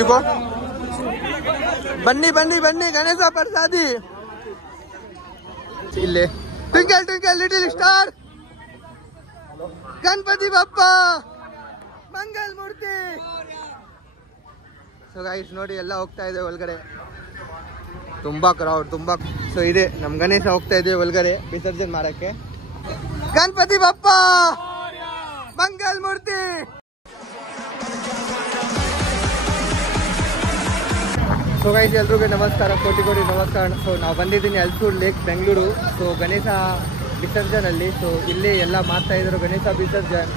दीदी को बन्नी बन्नी बन्नी गणेश प्रसादी इल्ले twinkle twinkle little star Ganapati Bappa मंगल मूर्ति ಸೊ ಗೈಸ್ ನೋಡಿ ಎಲ್ಲ ಹೋಗ್ತಾ ಇದೆ ಒಳಗಡೆ ತುಂಬಾ ಕ್ರೌಡ್ ತುಂಬಾ ಸೊ ಇದೆ ನಮ್ ಗಣೇಶ ಹೋಗ್ತಾ ಇದೆ ಒಳಗಡೆ ವಿಸರ್ಜನೆ ಮಾಡಕ್ಕೆ ಗಣಪತಿ ಬಪ್ಪ ಮಂಗಲ್ ಮೂರ್ತಿ ಸೊ ಗೈಸ್ ಎಲ್ರಿಗೂ ನಮಸ್ಕಾರ ಕೋಟಿ ಕೋಟಿ ನಮಸ್ಕಾರ ಸೊ ನಾವು ಬಂದಿದ್ದೀನಿ ಅಲ್ಸೂರ್ ಲೇಕ್ ಬೆಂಗಳೂರು ಸೊ ಗಣೇಶ ವಿಸರ್ಜನಲ್ಲಿ ಸೊ ಇಲ್ಲಿ ಎಲ್ಲ ಮಾಡ್ತಾ ಇದ್ರು ಗಣೇಶ ವಿಸರ್ಜನ್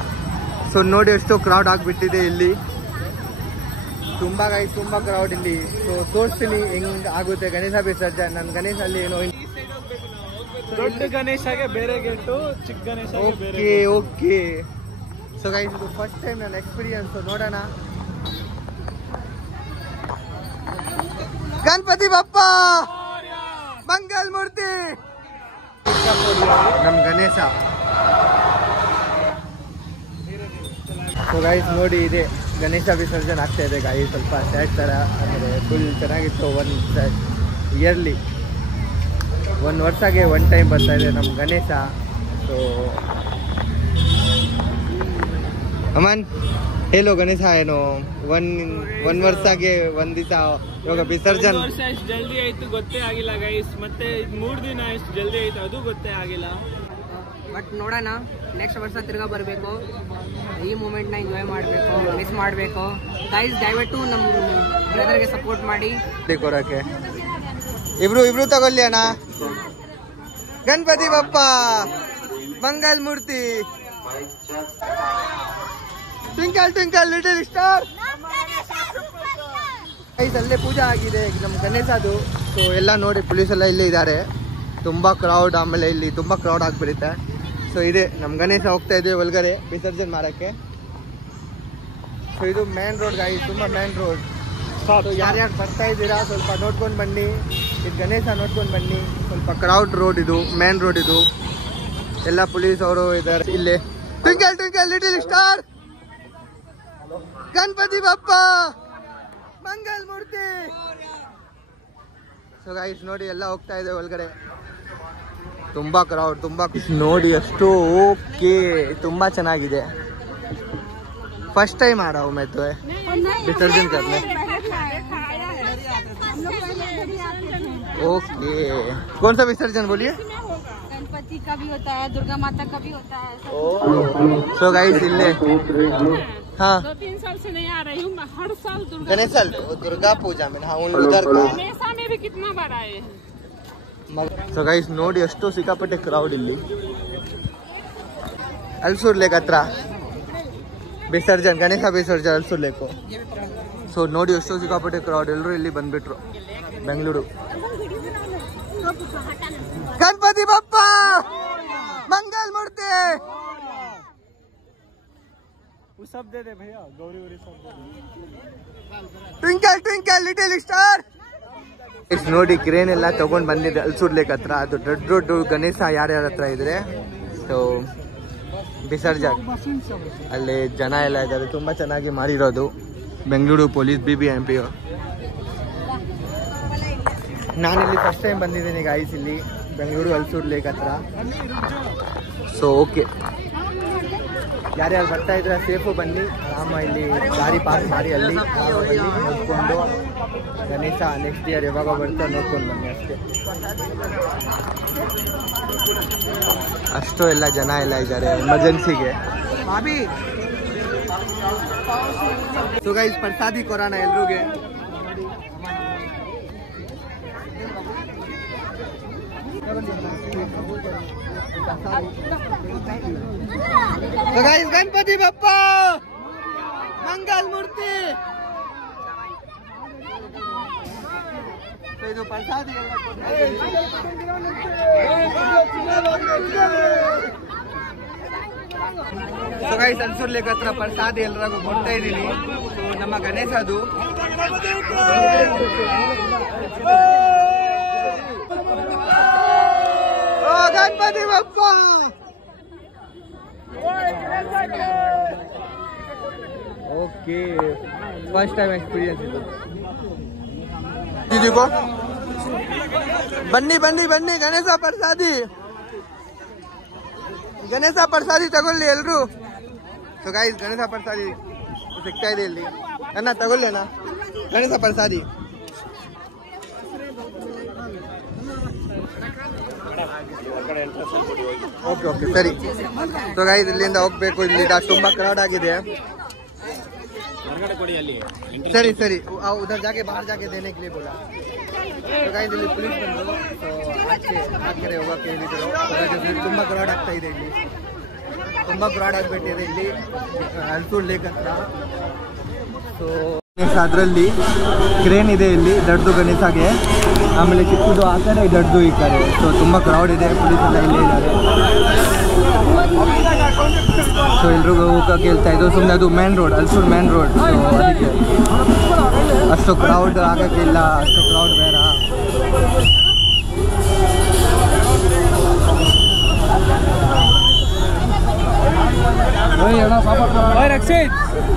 ಸೊ ನೋಡಿ ಎಷ್ಟು ಕ್ರೌಡ್ ಆಗ್ಬಿಟ್ಟಿದೆ ಇಲ್ಲಿ ತುಂಬಾ ಗೈಸ್ ತುಂಬಾ ಕ್ರೌಡ್ ಇಲ್ಲಿ ಸೊ ತೋರಿಸ್ತೀನಿ ಹೆಂಗ್ ಆಗುತ್ತೆ ಗಣೇಶ ವಿಸರ್ಜನ್ ನನ್ನ ಗಣೇಶ ಅಲ್ಲಿ ಏನೋ ದೊಡ್ಡ ಗಣೇಶಗೆ ಬೇರೆ ಗೇಟು ಚಿಕ್ಕ ಗಣೇಶಗೆ ಬೇರೆ ಓಕೆ ಓಕೆ ಸೊ ಗೈಸ್ ಇದು ಫಸ್ಟ್ ಟೈಮ್ ನನ್ನ ಎಕ್ಸ್ಪೀರಿಯನ್ಸ್ ನೋಡೋಣ ಗಣಪತಿ ಬಪ್ಪ ಮಂಗಲ್ ಮೂರ್ತಿ ನಮ್ ಗಣೇಶ ಸೊ ಗೈಸ್ ನೋಡಿ ಇದೆ ಗಣೇಶ ವಿಸರ್ಜನೆ ಆಗ್ತಾ ಇದೆ ಗಾಯಿ ಸ್ವಲ್ಪ ಸ್ಯಾಡ್ ಥರ ಅಂದರೆ ಫುಲ್ ಚೆನ್ನಾಗಿತ್ತು ಇಯರ್ಲಿ ಒಂದು ವರ್ಷಕ್ಕೆ ಒನ್ ಟೈಮ್ ಬರ್ತಾ ಇದೆ ನಮ್ಮ ಗಣೇಶ ಸೊ ಅಮನ್ ಹೇಳೋ ಗಣೇಶ ಏನು ಒನ್ ವರ್ಷಕ್ಕೆ ಒಂದ್ ದಿವಸ ಇವಾಗ ವಿಸರ್ಜನೆ ವರ್ಷ ಎಷ್ಟು ಜಲ್ದಿ ಆಯ್ತು ಗೊತ್ತೇ ಆಗಿಲ್ಲ ಗೈಸ್ ಮತ್ತೆ 3 ದಿನ ಎಷ್ಟು ಜಲ್ದಿ ಆಯ್ತು ಅದು ಗೊತ್ತೇ ಆಗಿಲ್ಲ ಬಟ್ ನೋಡೋಣ ನೆಕ್ಸ್ಟ್ ವರ್ಷ ತಿರ್ಗಾ ಬರಬೇಕು ಈ ಮೂಮೆಂಟ್ನ ಎಂಜಾಯ್ ಮಾಡಬೇಕು ಮಿಸ್ ಮಾಡಬೇಕು ಗೈಸ್ ದಯವಿಟ್ಟು ನಮ್ಮ ಬ್ರದರ್ಗೆ ಸಪೋರ್ಟ್ ಮಾಡಿ ಕೊಡಕ್ಕೆ ಇಬ್ರು ತಗೊಳ್ಳಿ ಅಣ್ಣ ಗಣಪತಿ ಬಪ್ಪ ಮಂಗಲ್ ಮೂರ್ತಿ twinkle twinkle little star guys ಅಲ್ಲೇ ಪೂಜೆ ಆಗಿದೆ ನಮ್ಮ ಗಣೇಶದು ಸೊ ಎಲ್ಲ ನೋಡಿ ಪೊಲೀಸ್ ಎಲ್ಲ ಇಲ್ಲೇ ಇದ್ದಾರೆ ತುಂಬಾ ಕ್ರೌಡ್ ಆಮೇಲೆ ಇಲ್ಲಿ ತುಂಬಾ ಕ್ರೌಡ್ ಆಗ್ಬಿಡುತ್ತೆ ಸೊ ಇದೆ ನಮ್ಮ ಗಣೇಶ ಹೋಗ್ತಾ ಇದೆ ಒಳಗಡೆ ವಿಸರ್ಜನೆ ಮಾಡಕ್ಕೆ ಸೊ ಇದು ಮೇನ್ ರೋಡ್ ಗಾಯಿ ತುಂಬಾ ಮೇನ್ ರೋಡ್ ಸೊ ಯಾರ್ಯಾರು ಬರ್ತಾ ಇದ್ದೀರಾ ಸ್ವಲ್ಪ ನೋಡ್ಕೊಂಡು ಬನ್ನಿ ಇದು ಗಣೇಶ ನೋಡ್ಕೊಂಡು ಬನ್ನಿ ಸ್ವಲ್ಪ ಕ್ರೌಡ್ ರೋಡ್ ಇದು ಮೇನ್ ರೋಡ್ ಇದು ಎಲ್ಲ ಪೊಲೀಸ್ ಅವರು ಇದ್ದಾರೆ ಇಲ್ಲಿ twinkle twinkle little star Ganapati Bappa ಮಂಗಲ್ ಮೂರ್ತಿ ಸೊ ಗೈಸ್ ನೋಡಿ ಎಲ್ಲ ಹೋಗ್ತಾ ಇದೆ ಒಳಗಡೆ ತುಂಬಾ ಕ್ರೌಡ್ ತುಂಬಾ ನೋಡಿ ಅಷ್ಟು ಓಕೆ ತುಂಬಾ ಚೆನ್ನಾಗಿದೆ फर्स्ट टाइम आ रहा हूँ मैं तो विसर्जन करने ओके कौन सा विसर्जन बोलिए गणपति का भी होता है दुर्गा माता का भी होता है सो गाइस इल्ले हाँ 2-3 साल से नहीं आ रही हूँ मैं हर साल गणेश दुर्गा पूजा में हाँ उधर का हमेशा में भी कितना बार आए ಸೊ ಗೈಸ್ ನೋಡಿ ಎಷ್ಟು ಸಿಕ್ಕಾಪಟ್ಟೆ ಕ್ರೌಡ್ ಇಲ್ಲಿ ಅಲ್ಸೂರ್ ಲೇಕ್ ಹತ್ರ ವಿಸರ್ಜನ್ ಗಣೇಶ ವಿಸರ್ಜನ್ ಅಲ್ಸೂರ್ ಲೇಕು ಸೊ ನೋಡಿ ಎಷ್ಟು ಸಿಕ್ಕಾಪಟ್ಟೆ ಕ್ರೌಡ್ ಎಲ್ಲರೂ ಇಲ್ಲಿ ಬಂದ್ಬಿಟ್ರು ಬೆಂಗಳೂರು ಗಣಪತಿ ಬಪ್ಪ ಮಂಗಲ್ ಮೂರ್ತಿ सब दे दे भैया गौरी वौरी सब दे ಟ್ವಿಂಕಲ್ ಟ್ವಿಂಕಲ್ ಲಿಟಲ್ ಸ್ಟಾರ್ ನೋಡಿ ಕ್ರೇನ್ ಎಲ್ಲ ತಗೊಂಡ್ ಬಂದಿದೆ ಅಲ್ಸೂರ್ ಲೇಕ್ ಹತ್ರ ಅದು ದೊಡ್ಡ ದೊಡ್ಡ ಗಣೇಶ ಯಾರ್ಯಾರ ಹತ್ರ ಇದ್ರೆ ಸೊ ವಿಸರ್ಜನ್ ಅಲ್ಲಿ ಜನ ಎಲ್ಲ ಇದ್ದಾರೆ ತುಂಬಾ ಚೆನ್ನಾಗಿ ಮಾಡಿರೋದು ಬೆಂಗಳೂರು ಪೊಲೀಸ್ BBMP ನಾನಿಲ್ಲಿ ಫಸ್ಟ್ ಟೈಮ್ ಬಂದಿದ್ದೀನಿ ಗಾಯ್ಸ್ ಇಲ್ಲಿ ಬೆಂಗಳೂರು ಅಲ್ಸೂರ್ ಲೇಕ್ ಹತ್ರ ಸೊ ಓಕೆ ಯಾರ್ಯಾರು ಬರ್ತಾ ಇದ್ರೆ ಸೇಫು ಬನ್ನಿ ಆರಾಮ ಇಲ್ಲಿ ಗಾಡಿ ಪಾರ್ಕ್ ಮಾಡಿ ಅಲ್ಲಿ ಬನ್ನಿ ನೋಡ್ಕೊಂಡು ಗಣೇಶ ನೆಕ್ಸ್ಟ್ ಇಯರ್ ಯಾವಾಗ ಬರ್ತಾ ನೋಡ್ಕೊಂಡು ಬನ್ನಿ ಅಷ್ಟೇ ಅಷ್ಟು ಎಲ್ಲ ಜನ ಎಲ್ಲ ಇದ್ದಾರೆ ಎಮರ್ಜೆನ್ಸಿಗೆ ಸೊ ಗೈಸ್ ಪ್ರಸಾದಿ ಕೊರೋಣ ಎಲ್ರಿಗೆ गणपति बप्पा मंगल मूर्ति ಇದು ಪ್ರಸಾದ ಸೊ ಗೈಸ್ ಅಲ್ಸೂರ್ ಲೇಕ್ ಹತ್ರ ಪ್ರಸಾದ ಎಲ್ಲರಿಗೂ ಕೊಡ್ತಾ ಇದ್ದೀನಿ ನಮ್ಮ ಗಣೇಶದು Ganapati Bappa okay first time experience है दीदी को बन्नी बन्नी बन्नी गणेश प्रसादी ತಗೊಳ್ಳಿ ಎಲ್ರು ಸೊ ಗೈಸ್ ಗಣೇಶ ಪ್ರಸಾದಿ ಸಿಗ್ತಾ ಇದೆ ಇಲ್ಲಿ ಅಣ್ಣ ತಗೊಳ್ಳೋಣ ಗಣೇಶ ಪ್ರಸಾದಿ ಓಕೆ ಓಕೆ ಸರಿ ಸೊ ಗೈಸ್ ಇಲ್ಲಿಂದ ಹೋಗ್ಬೇಕು ಇಲ್ಲಿ ತುಂಬಾ ಕ್ರೌಡ್ ಆಗಿದೆ सरी सरी उधर जाके बाहर जाके देने के लिए बोला तो गाइस ಇಲ್ಲಿ पुलिस ಬಂದ್ರು ಸೊ ಆಚೆ ಹೋಗಕ್ಕೆ ಹೇಳಿದ್ರು ತುಂಬಾ ಕ್ರೌಡ್ ಆಗ್ತಾ ಇದೆ ಇಲ್ಲಿ ತುಂಬಾ ಕ್ರೌಡ್ ಆಗ್ಬಿಟ್ಟಿದೆ ಇಲ್ಲಿ ಅಲ್ಸೂರ್ ಲೇಕ್ ಹತ್ರ ಸೊ ಅದರಲ್ಲಿ ಕ್ರೇನ್ ಇದೆ ಇಲ್ಲಿ ದೊಡ್ಡದು ಗಣೇಶಗೆ ಆಮೇಲೆ ಚಿಕ್ಕದು ಆ ಕಡೆ ದೊಡ್ಡದು ಈ ಕಡೆ ಸೊ ತುಂಬಾ ಕ್ರೌಡ್ ಇದೆ ಪೊಲೀಸ್ ಎಲ್ಲ ಇಲ್ಲೇ ಇದ್ದಾರೆ ಸೊ ಎಲ್ರಿಗೂ ಹೋಗಕ್ಕೆ ಹೇಳ್ತಾ ಇದ್ದು ಸುಮ್ಮನೆ ಅದು main road Ulsoor main road so ಅದಕ್ಕೆ ಅಷ್ಟು ಕ್ರೌಡ್ ಆಗಕ್ಕಿಲ್ಲ ಅಷ್ಟು ಕ್ರೌಡ್ ಬೇಡ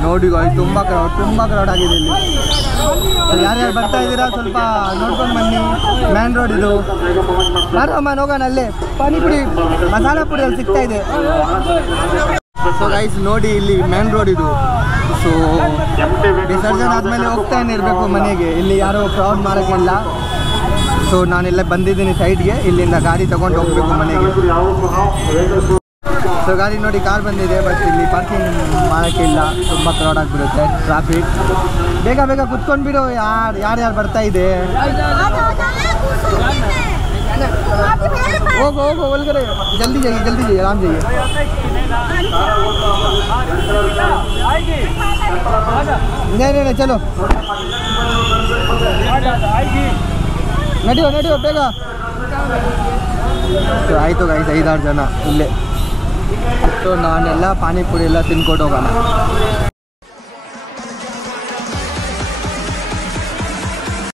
ನೋಡಿ ತುಂಬಾ ಕ್ರೌಡ್ ಆಗಿದೆ ಇಲ್ಲಿ ಯಾರ್ಯಾರು ಬರ್ತಾ ಇದ್ದೀರಾ ಸ್ವಲ್ಪ ನೋಡ್ಕೊಂಡು ಬನ್ನಿ ಮೇನ್ ರೋಡ್ ಇದು ಬಾರಮ್ಮ ಹೋಗೋಣ ಅಲ್ಲೇ ಪಾನಿಪುರಿ ಮಸಾಲಾ ಪುರಿ ಅಲ್ಲಿ ಸಿಗ್ತಾ ಇದೆ ಸೊ ಗೈಸ್ ನೋಡಿ ಇಲ್ಲಿ ಮೇನ್ ರೋಡ್ ಇದು ಸೊ ವಿಸರ್ಜನೆ ಆದ್ಮೇಲೆ ಹೋಗ್ತಾನೆ ಇರಬೇಕು ಮನೆಗೆ ಇಲ್ಲಿ ಯಾರು ಕ್ರೌಡ್ ಮಾಡೋಕ್ಕಿಲ್ಲ ಸೊ ನಾನೆಲ್ಲ ಬಂದಿದ್ದೀನಿ ಸೈಡ್ಗೆ ಇಲ್ಲಿಂದ ಗಾಡಿ ತಗೊಂಡು ಹೋಗ್ಬೇಕು ಮನೆಗೆ ಸೊ ಗಾಡಿ ನೋಡಿ ಕಾರ್ ಬಂದಿದೆ ಬಟ್ ಇಲ್ಲಿ ಪಾರ್ಕಿಂಗ್ ಮಾಡೋಕ್ಕಿಲ್ಲ ತುಂಬ ಕ್ರೌಡ್ ಆಗಿಬಿಡುತ್ತೆ ಟ್ರಾಫಿಕ್ ಬೇಗ ಬೇಗ ಕುತ್ಕೊಂಡ್ಬಿಡು ಯಾರ್ಯಾರು ಬರ್ತಾ ಇದೆ ಹೋಗು ಹೋಗು ಒಳಗಡೆ ಜಲ್ದಿ ಜಾಯಿए आराम जाइए नहीं चलो ನಡಿಯೋ ಬೇಗ ಆಯಿತು ಗೈಸ್ 5-6 ಜನ ಇಲ್ಲೇ ಸೊ ನಾನೆಲ್ಲ ಪಾನಿಪುರಿ ಎಲ್ಲ ತಿನ್ಕೊಂಡು ಹೋಗೋಣ